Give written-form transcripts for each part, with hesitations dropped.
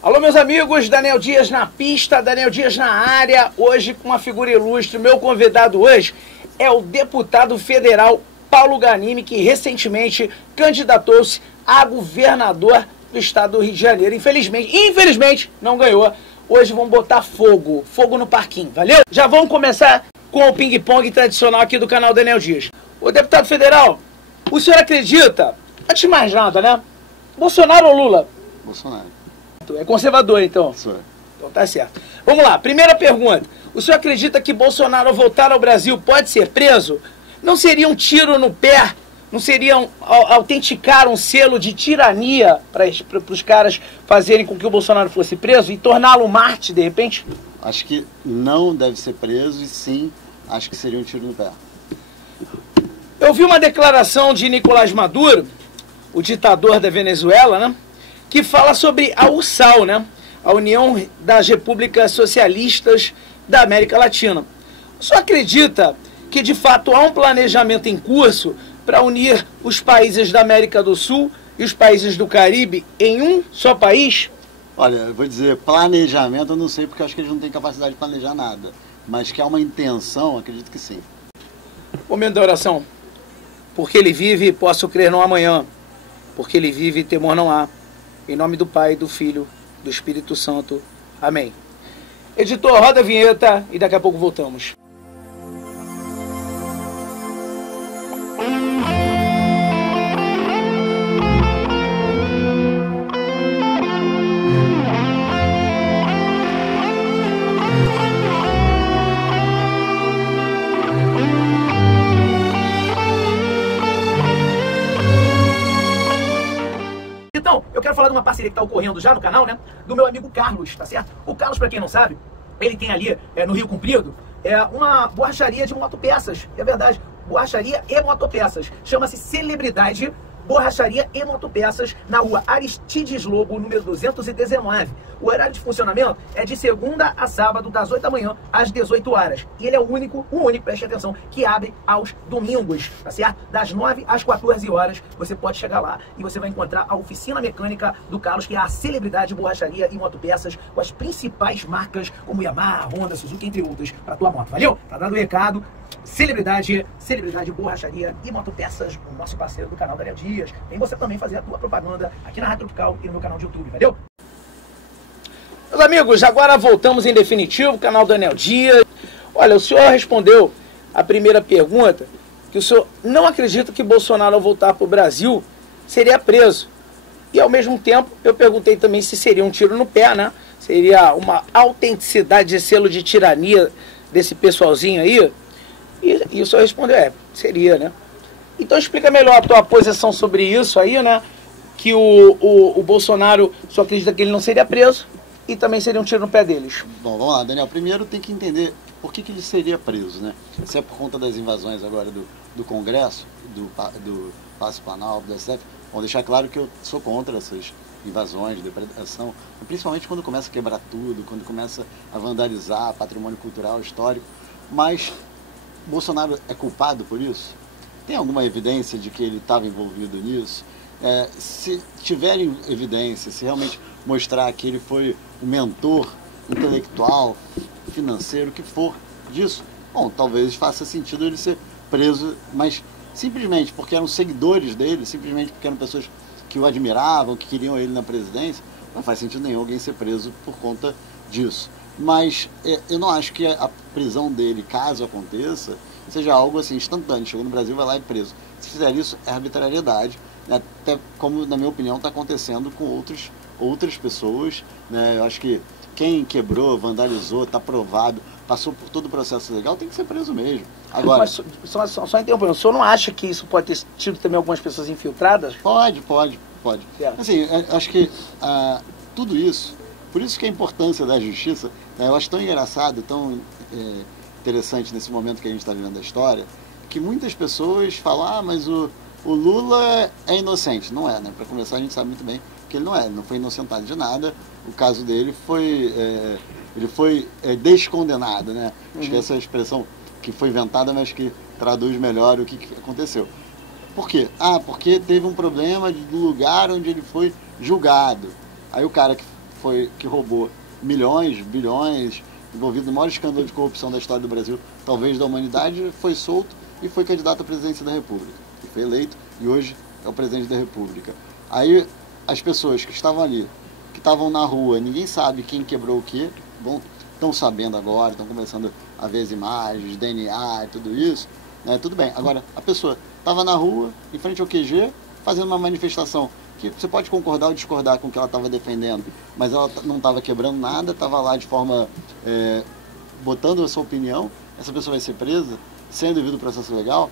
Alô, meus amigos, Daniel Dias na pista, Daniel Dias na área, hoje com uma figura ilustre. Meu convidado hoje é o deputado federal Paulo Ganimi, que recentemente candidatou-se a governador do estado do Rio de Janeiro. Infelizmente, não ganhou. Hoje vamos botar fogo no parquinho, valeu? Já vamos começar com o ping-pong tradicional aqui do canal Daniel Dias. Ô, deputado federal, o senhor acredita, antes de mais nada, né? Bolsonaro ou Lula? Bolsonaro. É conservador, então? Sou. Então tá certo. Vamos lá, primeira pergunta. O senhor acredita que Bolsonaro, ao voltar ao Brasil, pode ser preso? Não seria um tiro no pé? Não seria autenticar um selo de tirania para os caras fazerem com que o Bolsonaro fosse preso e torná-lo Marte, de repente? Acho que não deve ser preso e sim, acho que seria um tiro no pé. Eu vi uma declaração de Nicolás Maduro, o ditador da Venezuela, né? Que fala sobre a USAL, né? A União das Repúblicas Socialistas da América Latina. O senhor acredita que, de fato, há um planejamento em curso para unir os países da América do Sul e os países do Caribe em um só país? Olha, eu vou dizer, planejamento eu não sei, porque eu acho que eles não têm capacidade de planejar nada. Mas que há uma intenção, acredito que sim. Momento da oração. Porque ele vive, posso crer no amanhã. Porque ele vive, temor não há. Em nome do Pai, do Filho, do Espírito Santo. Amém. Editor, roda a vinheta e daqui a pouco voltamos. Então, eu quero falar de uma parceria que está ocorrendo já no canal, né? Do meu amigo Carlos, tá certo? O Carlos, para quem não sabe, ele tem ali no Rio Comprido uma borracharia de motopeças. É verdade, borracharia e motopeças. Chama-se Celebridade Borracharia e Motopeças, na rua Aristides Lobo, número 219. O horário de funcionamento é de segunda a sábado, das 8 da manhã às 18 horas. E ele é o único, preste atenção, que abre aos domingos, tá certo? Das 9 às 14 horas, você pode chegar lá e você vai encontrar a oficina mecânica do Carlos, que é a Celebridade Borracharia e Motopeças, com as principais marcas como Yamaha, Honda, Suzuki, entre outras, para tua moto. Valeu? Tá dando o recado. Celebridade Borracharia e Motopeças, o nosso parceiro do canal Daniel Dias. Vem você também fazer a tua propaganda aqui na Rádio Tropical e no meu canal de YouTube, valeu? Meus amigos, agora voltamos em definitivo, canal Daniel Dias. Olha, o senhor respondeu a primeira pergunta, que o senhor não acredita que Bolsonaro, ao voltar para o Brasil, seria preso. E ao mesmo tempo, eu perguntei também se seria um tiro no pé, né? Seria uma autenticidade de selo de tirania desse pessoalzinho aí. E o senhor respondeu, seria, né? Então explica melhor a tua posição sobre isso aí, né? Que o Bolsonaro só acredita que ele não seria preso e também seria um tiro no pé deles. Bom, vamos lá, Daniel. Primeiro tem que entender por que ele seria preso, né? Se é por conta das invasões agora do Congresso, do Palácio Planalto, do STF, vou deixar claro que eu sou contra essas invasões, depredação, principalmente quando começa a quebrar tudo, quando começa a vandalizar patrimônio cultural, histórico, mas Bolsonaro é culpado por isso? Tem alguma evidência de que ele estava envolvido nisso? Se tiverem evidência, se realmente mostrar que ele foi o mentor intelectual, financeiro, o que for disso, bom, talvez faça sentido ele ser preso, mas simplesmente porque eram seguidores dele, simplesmente porque eram pessoas que o admiravam, que queriam ele na presidência, não faz sentido nenhum alguém ser preso por conta disso. Mas eu não acho que a prisão dele, caso aconteça, seja algo assim instantâneo. Chegou no Brasil, vai lá e preso. Se fizer isso, é arbitrariedade, né? Até como, na minha opinião, está acontecendo com outras pessoas, né? Eu acho que quem quebrou, vandalizou, está provado, passou por todo o processo legal, tem que ser preso mesmo. Agora, mas só interrompendo, o senhor não acha que isso pode ter tido também algumas pessoas infiltradas? Pode. Certo. Assim, acho que tudo isso, por isso que a importância da justiça, né? Eu acho tão engraçado, tão interessante nesse momento que a gente está vivendo da história, que muitas pessoas falam, mas o Lula é inocente. Não é, né? Para começar, a gente sabe muito bem que ele não é, ele não foi inocentado de nada. O caso dele foi, ele foi descondenado, né? Acho que essa é a expressão que foi inventada, mas que traduz melhor o que aconteceu. Por quê? Porque teve um problema do lugar onde ele foi julgado. Aí o cara que que roubou milhões, bilhões, envolvido no maior escândalo de corrupção da história do Brasil, talvez da humanidade, foi solto e foi candidato à presidência da República. E foi eleito e hoje é o presidente da República. Aí as pessoas que estavam ali, que estavam na rua, ninguém sabe quem quebrou o quê, bom, estão sabendo agora, estão começando a ver as imagens, DNA e tudo isso, né? Tudo bem. Agora, a pessoa estava na rua, em frente ao QG, fazendo uma manifestação que você pode concordar ou discordar com o que ela estava defendendo, mas ela não estava quebrando nada, estava lá de forma, botando a sua opinião. Essa pessoa vai ser presa, sem devido processo legal,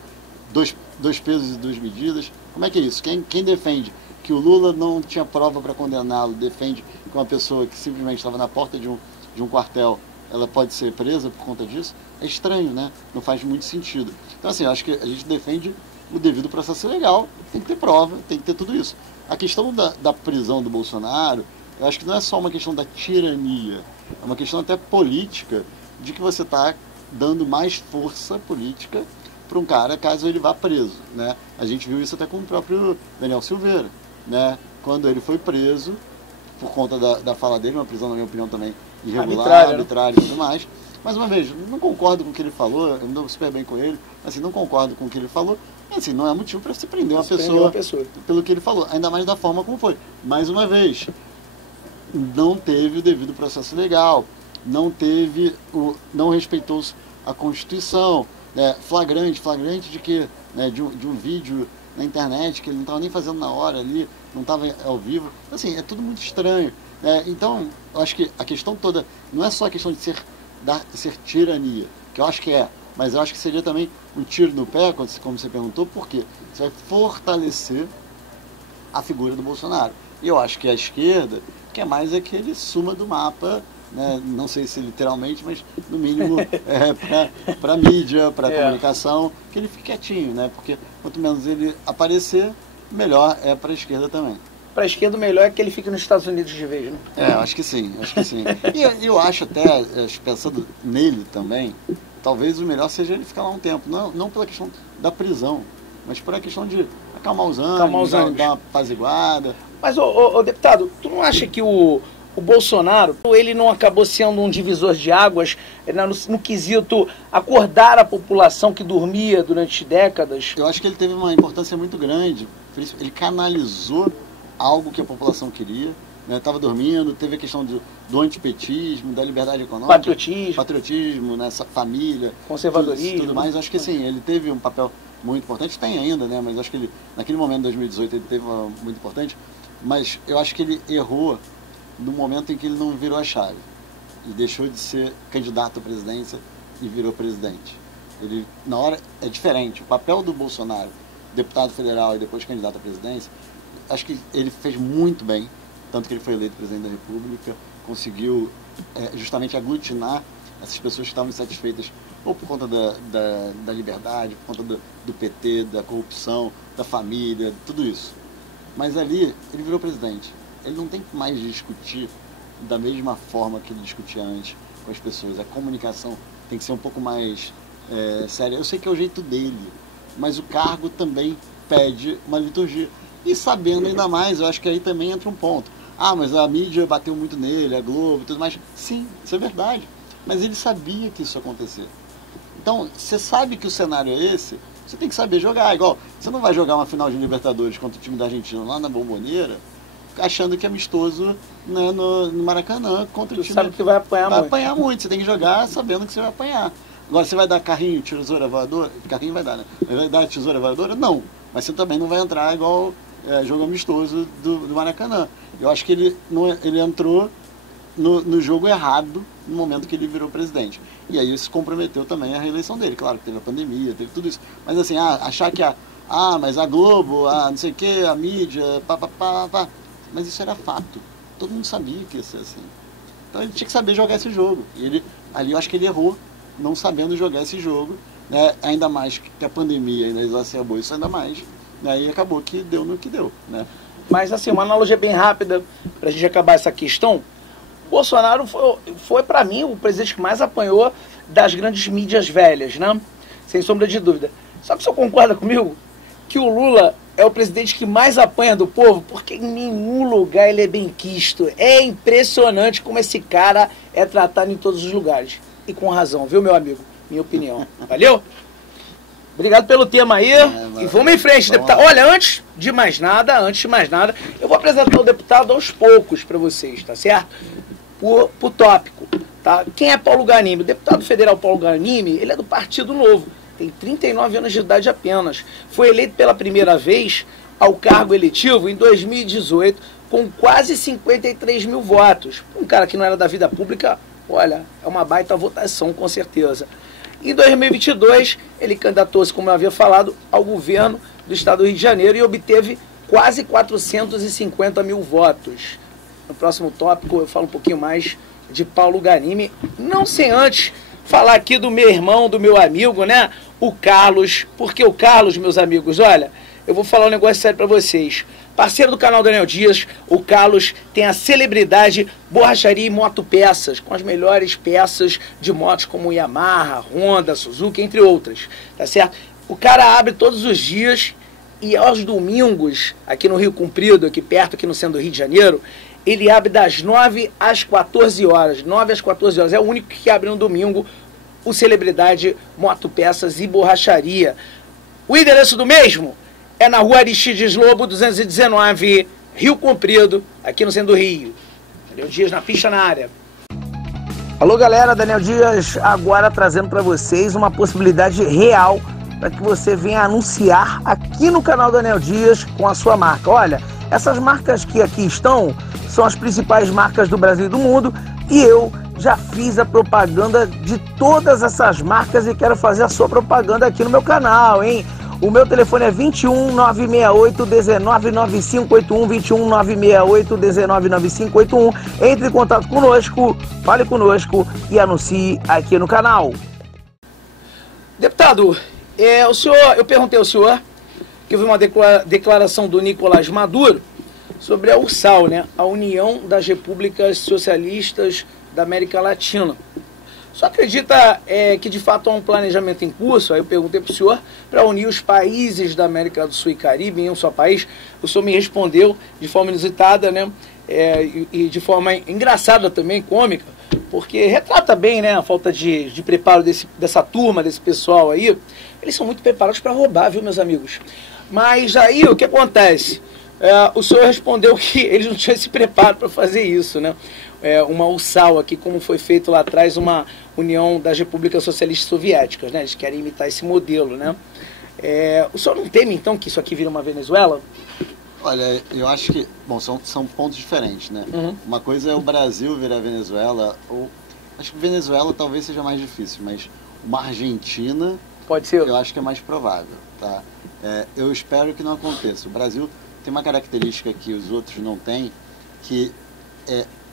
dois pesos e duas medidas. Como é que é isso? Quem defende que o Lula não tinha prova para condená-lo, defende que uma pessoa que simplesmente estava na porta de um quartel, ela pode ser presa por conta disso? É estranho, né? Não faz muito sentido. Então, assim, eu acho que a gente defende o devido processo legal, tem que ter prova, tem que ter tudo isso. A questão da prisão do Bolsonaro, eu acho que não é só uma questão da tirania, é uma questão até política, de que você está dando mais força política para um cara caso ele vá preso, né? A gente viu isso até com o próprio Daniel Silveira, né? Quando ele foi preso, por conta da fala dele, uma prisão, na minha opinião, também irregular, arbitrária e tudo mais. Mais uma vez, não concordo com o que ele falou, eu me dou super bem com ele, assim, não concordo com o que ele falou, assim, não é motivo para se prender uma pessoa pelo que ele falou, ainda mais da forma como foi. Mais uma vez, não teve o devido processo legal, não respeitou a Constituição, né? Flagrante de que, né, de um vídeo na internet que ele não estava nem fazendo na hora ali, não estava ao vivo, assim, é tudo muito estranho, né? Então, eu acho que a questão toda não é só a questão de ser tirania, que eu acho que é, mas eu acho que seria também um tiro no pé, como você perguntou, porque você vai fortalecer a figura do Bolsonaro. E eu acho que a esquerda quer mais é que ele suma do mapa, né? Não sei se literalmente, mas no mínimo para a mídia, para a comunicação, que ele fique quietinho, né? Porque quanto menos ele aparecer, melhor é para a esquerda também. Para a esquerda, o melhor é que ele fique nos Estados Unidos de vez, né? Acho que sim. E eu acho até, pensando nele também, talvez o melhor seja ele ficar lá um tempo. Não pela questão da prisão, mas por a questão de acalmar os ânimos, dar uma apaziguada. Mas, deputado, tu não acha que o Bolsonaro, ele não acabou sendo um divisor de águas no quesito acordar a população que dormia durante décadas? Eu acho que ele teve uma importância muito grande. Ele canalizou algo que a população queria, né? Estava dormindo, teve a questão do antipetismo, da liberdade econômica, patriotismo, nessa família, conservadorismo, tudo mais. Acho que sim, ele teve um papel muito importante, tem ainda, né? Mas acho que ele, naquele momento de 2018, ele teve muito importante. Mas eu acho que ele errou no momento em que ele não virou a chave e deixou de ser candidato à presidência e virou presidente. Ele, na hora, é diferente. O papel do Bolsonaro, deputado federal e depois candidato à presidência, acho que ele fez muito bem, tanto que ele foi eleito presidente da República, conseguiu justamente aglutinar essas pessoas que estavam insatisfeitas ou por conta da liberdade, por conta do PT, da corrupção, da família, tudo isso. Mas ali, ele virou presidente. Ele não tem mais de discutir da mesma forma que ele discutia antes com as pessoas. A comunicação tem que ser um pouco mais séria. Eu sei que é o jeito dele, mas o cargo também pede uma liturgia. E sabendo ainda mais, eu acho que aí também entra um ponto. Mas a mídia bateu muito nele, a Globo e tudo mais. Sim, isso é verdade. Mas ele sabia que isso ia acontecer. Então, você sabe que o cenário é esse, você tem que saber jogar. Igual, você não vai jogar uma final de Libertadores contra o time da Argentina lá na Bombonera, achando que é amistoso, né, no Maracanã contra o time. Você sabe que vai apanhar muito. Vai apanhar muito. Você tem que jogar sabendo que você vai apanhar. Agora, você vai dar carrinho, tesoura voadora? Carrinho vai dar, né? Vai dar tesoura voadora? Não. Mas você também não vai entrar igual jogo amistoso do Maracanã. Eu acho que ele entrou no jogo errado no momento que ele virou presidente. E aí isso comprometeu também a reeleição dele. Claro que teve a pandemia, teve tudo isso. Mas assim, achar que mas a Globo, não sei o que, a mídia, pá. Mas isso era fato. Todo mundo sabia que ia ser assim. Então ele tinha que saber jogar esse jogo. E ali eu acho que ele errou, não sabendo jogar esse jogo, né? Ainda mais que a pandemia ainda exacerbou isso ainda mais. Né? E acabou que deu no que deu. Né? Mas assim, uma analogia bem rápida para a gente acabar essa questão. Bolsonaro foi para mim, o presidente que mais apanhou das grandes mídias velhas, né? Sem sombra de dúvida. Sabe se eu concorda comigo? Que o Lula é o presidente que mais apanha do povo, porque em nenhum lugar ele é bem quisto. É impressionante como esse cara é tratado em todos os lugares. E com razão, viu, meu amigo? Minha opinião. Valeu? Obrigado pelo tema aí. E vamos em frente, deputado. Olha, antes de mais nada, eu vou apresentar o deputado aos poucos para vocês, tá certo? Por tópico, tá? Quem é Paulo Ganimi? O deputado federal Paulo Ganimi, ele é do Partido Novo. Tem 39 anos de idade apenas. Foi eleito pela primeira vez ao cargo eletivo em 2018 com quase 53 mil votos. Um cara que não era da vida pública, olha, é uma baita votação com certeza. Em 2022, ele candidatou-se, como eu havia falado, ao governo do estado do Rio de Janeiro e obteve quase 450 mil votos. No próximo tópico eu falo um pouquinho mais de Paulo Ganimi, não sem antes falar aqui do meu irmão, do meu amigo, né? O Carlos, porque o Carlos, meus amigos, olha, eu vou falar um negócio sério pra vocês. Parceiro do canal Daniel Dias, o Carlos tem a celebridade Borracharia e Motopeças, com as melhores peças de motos como Yamaha, Honda, Suzuki, entre outras, tá certo? O cara abre todos os dias e aos domingos, aqui no Rio Comprido, aqui perto, aqui no centro do Rio de Janeiro, ele abre das 9 às 14 horas. 9 às 14 horas. É o único que abre no domingo, o Celebridade Motopeças e Borracharia. O endereço do mesmo é na rua Aristides Lobo, 219, Rio Comprido, aqui no centro do Rio. Daniel Dias na pista, na área. Alô, galera, Daniel Dias agora trazendo para vocês uma possibilidade real para que você venha anunciar aqui no canal Daniel Dias com a sua marca. Olha, essas marcas que aqui estão são as principais marcas do Brasil e do mundo e eu já fiz a propaganda de todas essas marcas e quero fazer a sua propaganda aqui no meu canal, hein? O meu telefone é 21 968 19 9581, 21 968 19 9581. Entre em contato conosco, fale conosco e anuncie aqui no canal. Deputado, eu perguntei ao senhor que eu vi uma declaração do Nicolás Maduro sobre a URSAL, né? A União das Repúblicas Socialistas da América Latina. O senhor acredita que de fato há um planejamento em curso? Aí eu perguntei para o senhor para unir os países da América do Sul e Caribe em um só país. O senhor me respondeu de forma inusitada, né? E de forma engraçada também, cômica, porque retrata bem, né, a falta de preparo dessa turma, desse pessoal aí. Eles são muito preparados para roubar, viu, meus amigos? Mas aí o que acontece? O senhor respondeu que eles não tinham esse preparo para fazer isso, né? Uma URSAL aqui, como foi feito lá atrás, uma União das Repúblicas Socialistas Soviéticas, né? Eles querem imitar esse modelo, né? O senhor não teme, então, que isso aqui vira uma Venezuela? Olha, eu acho que, bom, são pontos diferentes, né? Uhum. Uma coisa é o Brasil virar Venezuela, ou acho que Venezuela talvez seja mais difícil, mas uma Argentina, pode ser. Eu acho que é mais provável, tá? Eu espero que não aconteça. O Brasil tem uma característica que os outros não têm, que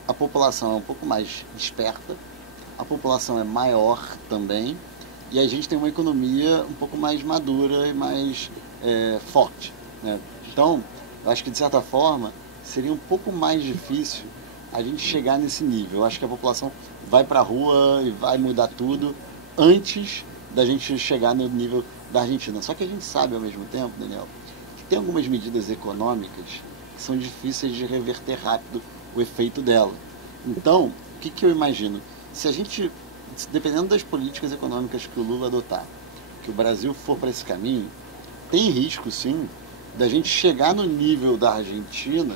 a população é um pouco mais desperta, a população é maior também, e a gente tem uma economia um pouco mais madura e mais forte, né? Então, eu acho que de certa forma seria um pouco mais difícil a gente chegar nesse nível. Eu acho que a população vai para a rua e vai mudar tudo antes da gente chegar no nível da Argentina. Só que a gente sabe ao mesmo tempo, Daniel, que tem algumas medidas econômicas que são difíceis de reverter rápido o efeito dela. Então, o que eu imagino? Se a gente, dependendo das políticas econômicas que o Lula adotar, que o Brasil for para esse caminho, tem risco sim da gente chegar no nível da Argentina,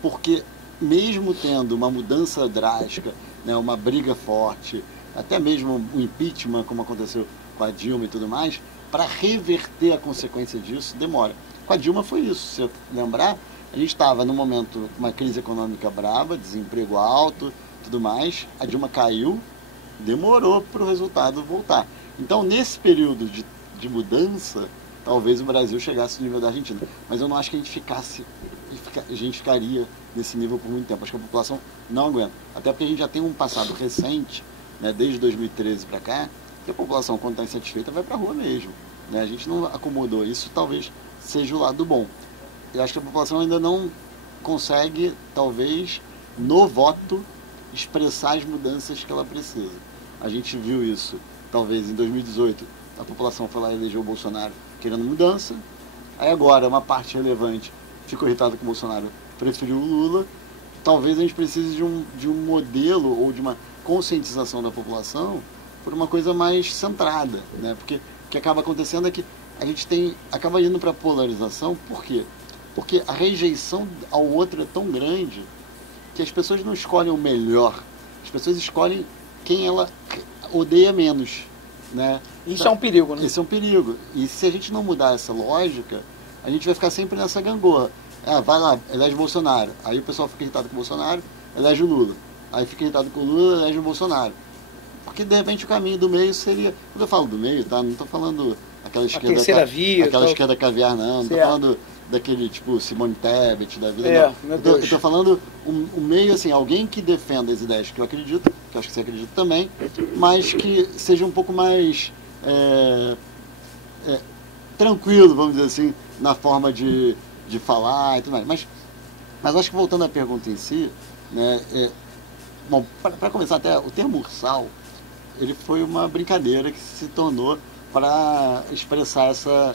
porque mesmo tendo uma mudança drástica, né, uma briga forte, até mesmo o impeachment, como aconteceu com a Dilma e tudo mais, para reverter a consequência disso demora. Com a Dilma foi isso, se eu lembrar, a gente estava num momento, uma crise econômica brava, desemprego alto, tudo mais, a Dilma caiu, demorou para o resultado voltar. Então, nesse período de mudança, talvez o Brasil chegasse no nível da Argentina. Mas eu não acho que a gente ficaria nesse nível por muito tempo. Acho que a população não aguenta. Até porque a gente já tem um passado recente, né, desde 2013 para cá, que a população, quando está insatisfeita, vai para a rua mesmo, né? A gente não acomodou. Isso talvez seja o lado bom. Eu acho que a população ainda não consegue, talvez, no voto, expressar as mudanças que ela precisa. A gente viu isso, talvez, em 2018. A população foi lá e elegeu o Bolsonaro querendo mudança. Aí agora, uma parte relevante ficou irritada com o Bolsonaro, preferiu o Lula. Talvez a gente precise de um modelo ou de uma conscientização da população por uma coisa mais centrada, né? Porque o que acaba acontecendo é que a gente acaba indo para a polarização. Por quê? Porque a rejeição ao outro é tão grande que as pessoas não escolhem o melhor, as pessoas escolhem quem ela odeia menos, né? Isso é um perigo, né? Isso é um perigo. E se a gente não mudar essa lógica, a gente vai ficar sempre nessa gangorra. Vai lá, elege Bolsonaro. Aí o pessoal fica irritado com o Bolsonaro, elege o Lula. Aí fica irritado com o Lula, elege o Bolsonaro. Porque de repente o caminho do meio seria... Quando eu falo do meio, tá? Não estou falando aquela esquerda... terceira via. Aquela esquerda caviar, não. Não estou falando daquele tipo Simone Tebet da vida, não. Eu estou falando um meio, assim, alguém que defenda as ideias que eu acredito, que eu acho que você acredita também, mas que seja um pouco mais tranquilo, vamos dizer assim, na forma de falar e tudo mais. Mas acho que voltando à pergunta em si, né, bom, para começar até, o termo ursal, ele foi uma brincadeira que se tornou para expressar essa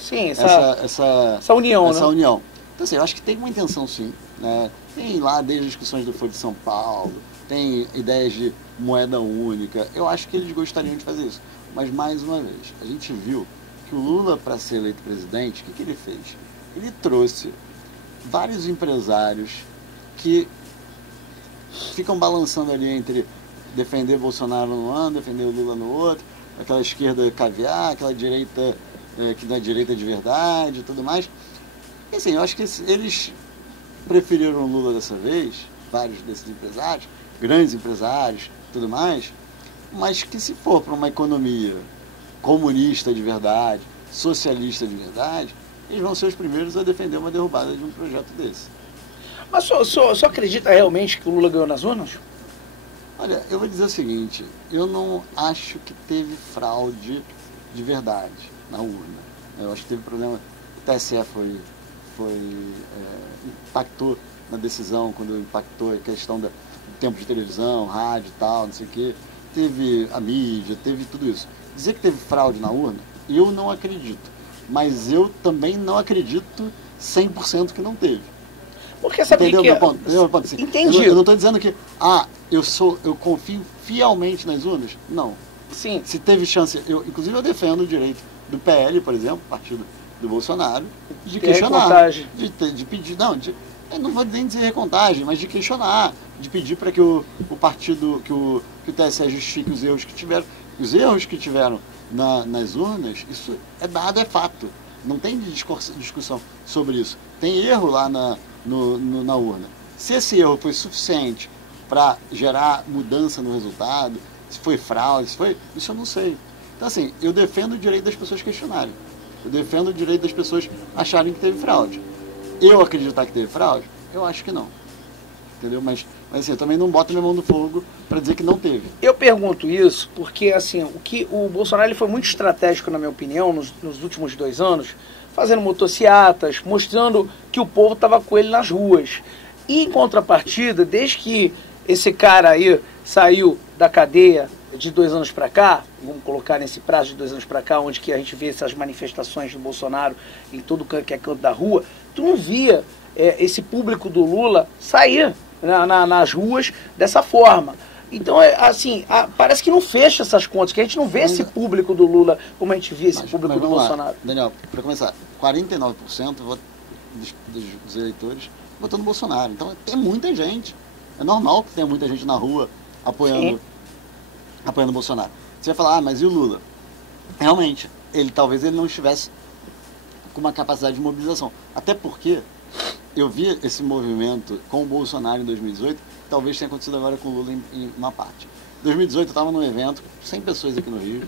união, essa né? união. Então, assim, eu acho que tem uma intenção, sim, né? Tem lá desde as discussões do Foro de São Paulo, tem ideias de moeda única. Eu acho que eles gostariam de fazer isso. Mas, mais uma vez, a gente viu que o Lula, para ser eleito presidente, o que ele fez? Ele trouxe vários empresários que ficam balançando ali entre defender Bolsonaro num ano, defender o Lula no outro, aquela esquerda caviar, aquela direita que não é direita de verdade e tudo mais. E assim, eu acho que eles preferiram o Lula dessa vez, vários desses empresários, grandes empresários tudo mais, mas que se for para uma economia comunista de verdade, socialista de verdade, eles vão ser os primeiros a defender uma derrubada de um projeto desse. Mas só acredita realmente que o Lula ganhou nas urnas? Olha, eu vou dizer o seguinte, eu não acho que teve fraude de verdade na urna. Eu acho que teve problema, o TSE impactou na decisão, quando impactou a questão do tempo de televisão, rádio e tal, não sei o quê. Teve a mídia, teve tudo isso. Dizer que teve fraude na urna, eu não acredito. Mas eu também não acredito 100% que não teve. Porque sabe entendeu que meu ponto? Entendeu meu ponto? Assim, entendi. Eu não estou dizendo que eu confio fielmente nas urnas. Não. Sim. Se teve chance, inclusive eu defendo o direito do PL, por exemplo, partido do Bolsonaro, de questionar, de pedir, eu não vou nem dizer recontagem, mas de questionar, de pedir para que o partido, que o TSE justifique os erros que tiveram. Os erros que tiveram nas urnas, isso é dado, é fato. Não tem discussão sobre isso. Tem erro lá na urna. Se esse erro foi suficiente para gerar mudança no resultado, se foi fraude, isso eu não sei. Então, assim, eu defendo o direito das pessoas questionarem. Eu defendo o direito das pessoas acharem que teve fraude. Eu acreditar que teve fraude? Eu acho que não. Entendeu? Mas assim, eu também não boto minha mão no fogo para dizer que não teve. Eu pergunto isso porque, assim, o Bolsonaro ele foi muito estratégico, na minha opinião, nos últimos 2 anos, fazendo motociatas, mostrando que o povo estava com ele nas ruas. E, em contrapartida, desde que esse cara aí saiu da cadeia de 2 anos para cá, vamos colocar nesse prazo de 2 anos para cá, onde que a gente vê essas manifestações do Bolsonaro em todo que é canto da rua, tu não via esse público do Lula sair nas ruas dessa forma. Então, assim, parece que não fecha essas contas, que a gente não vê esse público do Lula como a gente vê esse público do Bolsonaro. Daniel, para começar, 49% dos eleitores votando no Bolsonaro. Então, tem muita gente. É normal que tenha muita gente na rua apoiando o Bolsonaro. Você vai falar, mas e o Lula? Realmente, talvez ele não estivesse com uma capacidade de mobilização. Até porque eu vi esse movimento com o Bolsonaro em 2018, talvez tenha acontecido agora com o Lula em uma parte. Em 2018 eu estava num evento, 100 pessoas aqui no Rio,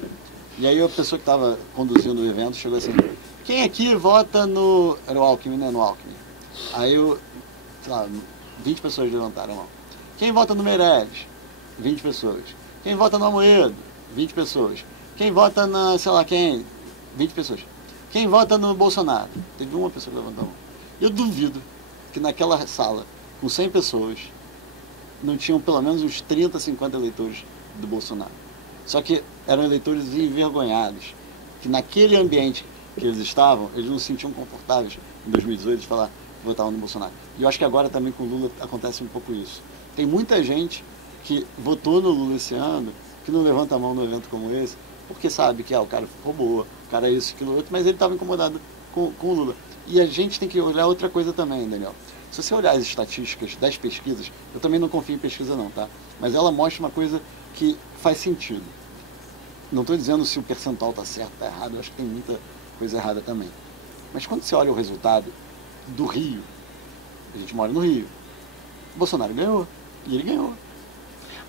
e aí a pessoa que estava conduzindo o evento chegou assim, quem aqui vota no... Era o Alckmin, né? No Alckmin. Aí sei lá, 20 pessoas levantaram a mão. Quem vota no Meirelles? 20 pessoas. Quem vota no Amoedo? 20 pessoas. Quem vota na, sei lá quem? 20 pessoas. Quem vota no Bolsonaro? Teve uma pessoa que levantou a mão. Eu duvido que naquela sala, com 100 pessoas, não tinham pelo menos uns 30, 50 eleitores do Bolsonaro. Só que eram eleitores envergonhados, que naquele ambiente que eles estavam, eles não se sentiam confortáveis em 2018 de falar que votavam no Bolsonaro. E eu acho que agora também com o Lula acontece um pouco isso. Tem muita gente que votou no Lula esse ano, que não levanta a mão num evento como esse, porque sabe que o cara roubou, o cara isso, aquilo, outro, mas ele estava incomodado com o Lula. E a gente tem que olhar outra coisa também, Daniel. Se você olhar as estatísticas das pesquisas, eu também não confio em pesquisa não, tá? Mas ela mostra uma coisa que faz sentido. Não estou dizendo se o percentual está certo, está errado, eu acho que tem muita coisa errada também. Mas quando você olha o resultado do Rio, a gente mora no Rio, o Bolsonaro ganhou, e ele ganhou.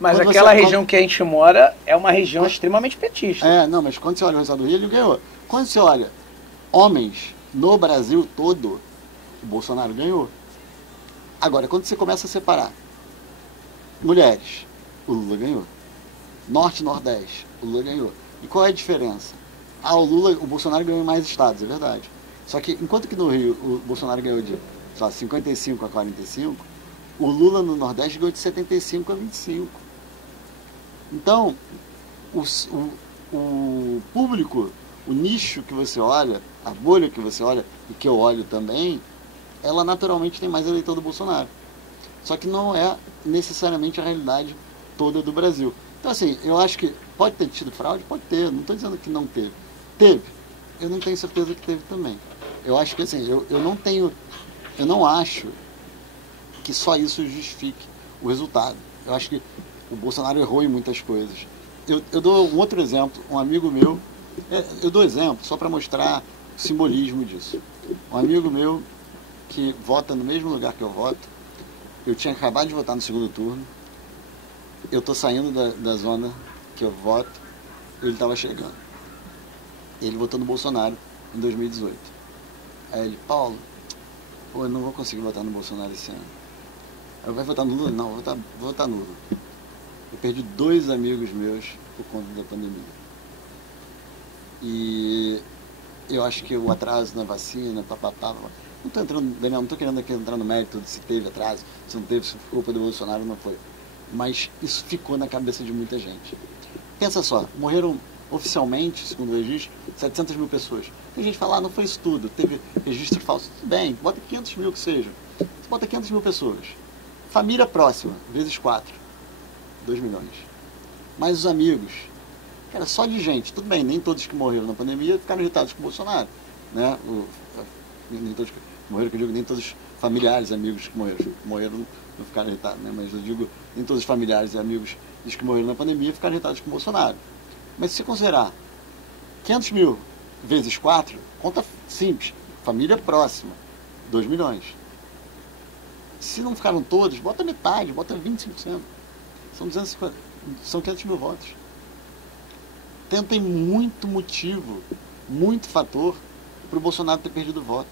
Mas quando aquela você, região que a gente mora é uma região extremamente petista. Não, mas quando você olha o resultado do Rio, ele ganhou. Quando você olha homens no Brasil todo, o Bolsonaro ganhou. Agora, quando você começa a separar mulheres, o Lula ganhou. Norte e Nordeste, o Lula ganhou. E qual é a diferença? O Bolsonaro ganhou em mais estados, é verdade. Só que enquanto que no Rio o Bolsonaro ganhou de 55 a 45, o Lula no Nordeste ganhou de 75 a 25. Então, o público, o nicho que você olha, a bolha que você olha, e que eu olho também, ela naturalmente tem mais eleitor do Bolsonaro. Só que não é necessariamente a realidade toda do Brasil. Então, assim, eu acho que pode ter tido fraude? Pode ter. Não estou dizendo que não teve. Teve. Eu não tenho certeza que teve também. Eu acho que, assim, eu não acho que só isso justifique o resultado. Eu acho que o Bolsonaro errou em muitas coisas. Eu dou um outro exemplo. Um amigo meu, eu dou exemplo só para mostrar o simbolismo disso. Um amigo meu que vota no mesmo lugar que eu voto, eu tinha acabado de votar no segundo turno, eu estou saindo da zona que eu voto, ele estava chegando. Ele votou no Bolsonaro em 2018. Aí ele, Paulo, eu não vou conseguir votar no Bolsonaro esse ano. Eu vou votar no Lula? Não, vou votar no Lula. Eu perdi 2 amigos meus por conta da pandemia. E eu acho que o atraso na vacina, papapá, não estou entrando, Daniel, não estou querendo aqui entrar no mérito de se teve atraso, se não teve, se foi culpa do Bolsonaro, não foi. Mas isso ficou na cabeça de muita gente. Pensa só, morreram oficialmente, segundo o registro, 700 mil pessoas. Tem gente que fala, não foi isso tudo, teve registro falso. Tudo bem, bota 500 mil que seja. Você bota 500 mil pessoas. Família próxima, vezes 4, 2 milhões. Mas os amigos, cara, só de gente, tudo bem, nem todos que morreram na pandemia ficaram irritados com o Bolsonaro, né? Nem todos que morreram, que eu digo, nem todos os familiares, amigos que morreram não ficaram irritados, né? Mas eu digo, nem todos os familiares e amigos dos que morreram na pandemia ficaram irritados com o Bolsonaro. Mas se você considerar 500 mil vezes 4, conta simples, família próxima, 2 milhões. Se não ficaram todos, bota metade, bota 25%. São 250, são 500 mil votos. Tem muito motivo, muito fator para o Bolsonaro ter perdido o voto.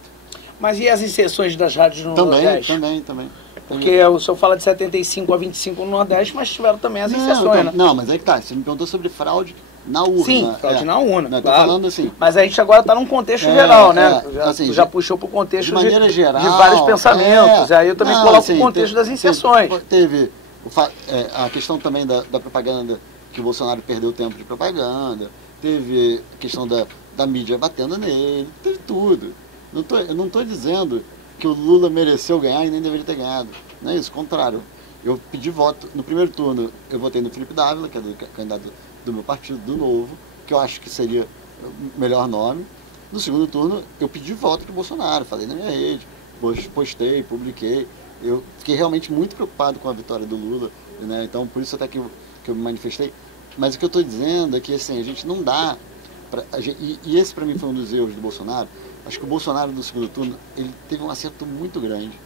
Mas e as inserções das rádios no Nordeste? Também. Porque o senhor fala de 75 a 25 no Nordeste, mas tiveram também as inserções, né? Não, mas é que tá. Você me perguntou sobre fraude na urna. Sim, fraude na urna, não, claro. Falando assim, mas a gente agora está num contexto geral, né? Assim, já puxou para o contexto de maneira geral, de vários pensamentos. Aí eu também coloco assim, o contexto das inserções. Teve a questão também da propaganda, que o Bolsonaro perdeu tempo de propaganda. Teve a questão da mídia batendo nele. Teve tudo. Eu não estou dizendo que o Lula mereceu ganhar e nem deveria ter ganhado. Não é isso, contrário. Eu pedi voto, no primeiro turno eu votei no Felipe Dávila, que é do candidato do meu partido, do Novo, que eu acho que seria o melhor nome. No segundo turno eu pedi voto para o Bolsonaro, falei na minha rede, postei, publiquei. Eu fiquei realmente muito preocupado com a vitória do Lula, né? Então por isso até que eu me manifestei. Mas o que eu estou dizendo é que assim, a gente não dá... E esse para mim foi um dos erros do Bolsonaro. Acho que o Bolsonaro no segundo turno, ele teve um acerto muito grande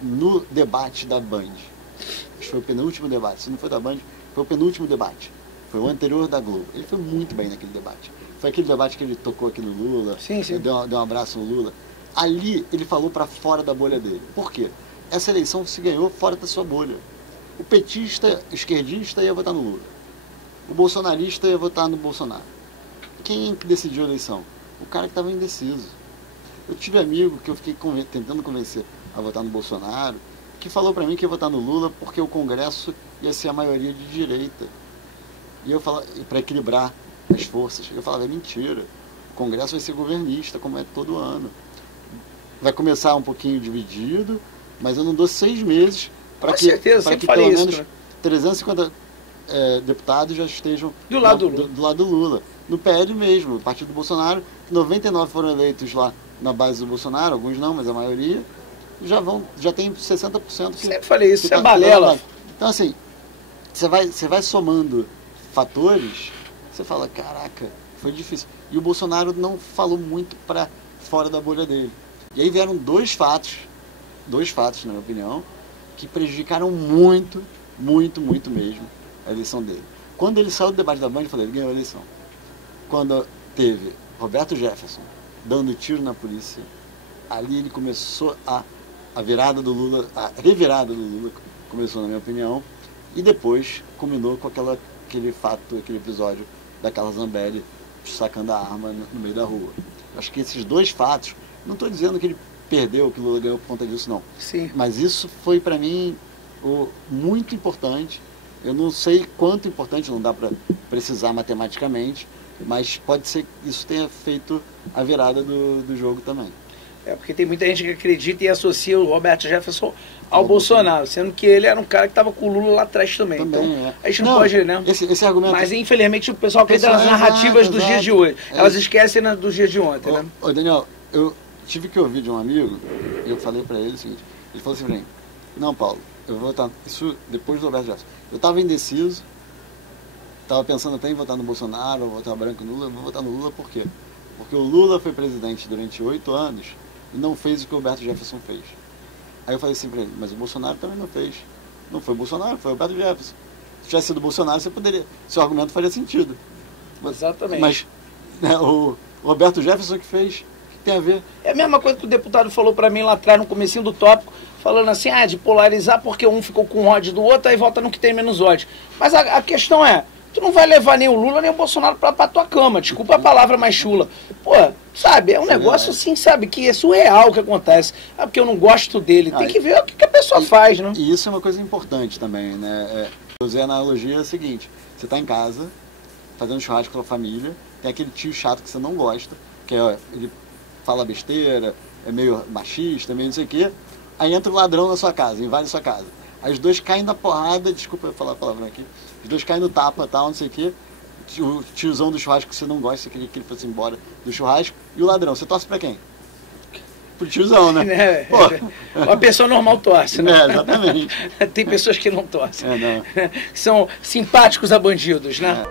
no debate da Band. Acho que foi o penúltimo debate. Se não foi da Band, foi o penúltimo debate. Foi o anterior da Globo. Ele foi muito bem naquele debate. Foi aquele debate que ele tocou aqui no Lula, sim. Deu um abraço no Lula. Ali ele falou para fora da bolha dele. Por quê? Essa eleição se ganhou fora da sua bolha. O petista, esquerdista ia votar no Lula. O bolsonarista ia votar no Bolsonaro. Quem decidiu a eleição? O cara que estava indeciso. Eu tive amigo que eu fiquei tentando convencer a votar no Bolsonaro, que falou para mim que ia votar no Lula porque o Congresso ia ser a maioria de direita. E eu falava, para equilibrar as forças, eu falava, é mentira. Congresso vai ser governista, como é todo ano. Vai começar um pouquinho dividido, mas eu não dou 6 meses para que, pelo menos 350 deputados já estejam do lado do Lula. No PL mesmo, o partido do Bolsonaro, 99 foram eleitos lá na base do Bolsonaro, alguns não, mas a maioria, já tem 60% que... Sempre falei isso, é balela. Então assim, você vai somando fatores, você fala, caraca, foi difícil. E o Bolsonaro não falou muito para fora da bolha dele. E aí vieram dois fatos, na minha opinião, que prejudicaram muito mesmo a eleição dele. Quando ele saiu do debate da Band, eu falei, ele ganhou a eleição. Quando teve Roberto Jefferson dando tiro na polícia, ali ele começou a revirada do Lula começou, na minha opinião, e depois culminou com aquele episódio da Carla Zambelli sacando a arma no meio da rua. Acho que esses dois fatos, não estou dizendo que ele perdeu, que o Lula ganhou por conta disso, não. Sim. Mas isso foi para mim muito importante. Eu não sei quanto importante, não dá para precisar matematicamente, mas pode ser que isso tenha feito a virada do jogo também. Porque tem muita gente que acredita e associa o Roberto Jefferson ao Bolsonaro, sendo que ele era um cara que estava com o Lula lá atrás também. Então, a gente não pode, né? Esse argumento... Mas, infelizmente, o pessoal acredita nas narrativas dos dias de hoje. Elas esquecem dos dias de ontem, né? Ô, Daniel, eu tive que ouvir de um amigo, e eu falei para ele o seguinte, ele falou assim pra mim, não, Paulo, eu vou votar, isso depois do Roberto Jefferson. Eu estava indeciso, estava pensando até em votar no Bolsonaro, ou votar branco no Lula. Eu vou votar no Lula por quê? Porque o Lula foi presidente durante 8 anos e não fez o que o Roberto Jefferson fez. Aí eu falei assim para ele, mas o Bolsonaro também não fez. Não foi o Bolsonaro, foi o Roberto Jefferson. Se tivesse sido o Bolsonaro, seu argumento faria sentido. Exatamente. Mas né, o Roberto Jefferson que fez, o que tem a ver? É a mesma coisa que o deputado falou para mim lá atrás, no comecinho do tópico, falando assim, de polarizar porque um ficou com ódio do outro, aí volta no que tem menos ódio. Mas a questão é, tu não vai levar nem o Lula nem o Bolsonaro pra tua cama, desculpa a palavra mais chula. Pô, sabe, é um negócio assim, sabe, que é surreal o que acontece. Porque eu não gosto dele, tem que ver o que a pessoa faz, né? E isso é uma coisa importante também, né? Eu usei a analogia seguinte, você tá em casa, fazendo churrasco com a família, tem aquele tio chato que você não gosta, que ele fala besteira, é meio machista, meio não sei o quê, aí entra o ladrão na sua casa, invade a sua casa. Aí os dois caem na porrada, desculpa eu falar a palavra aqui, os dois caem no tapa, tal, não sei o quê, o tiozão do churrasco que você não gosta, você queria que ele fosse embora do churrasco, e o ladrão, você torce pra quem? Pro tiozão, né? Pô. Uma pessoa normal torce, né? Exatamente. Tem pessoas que não torcem. Não. São simpáticos a bandidos, né?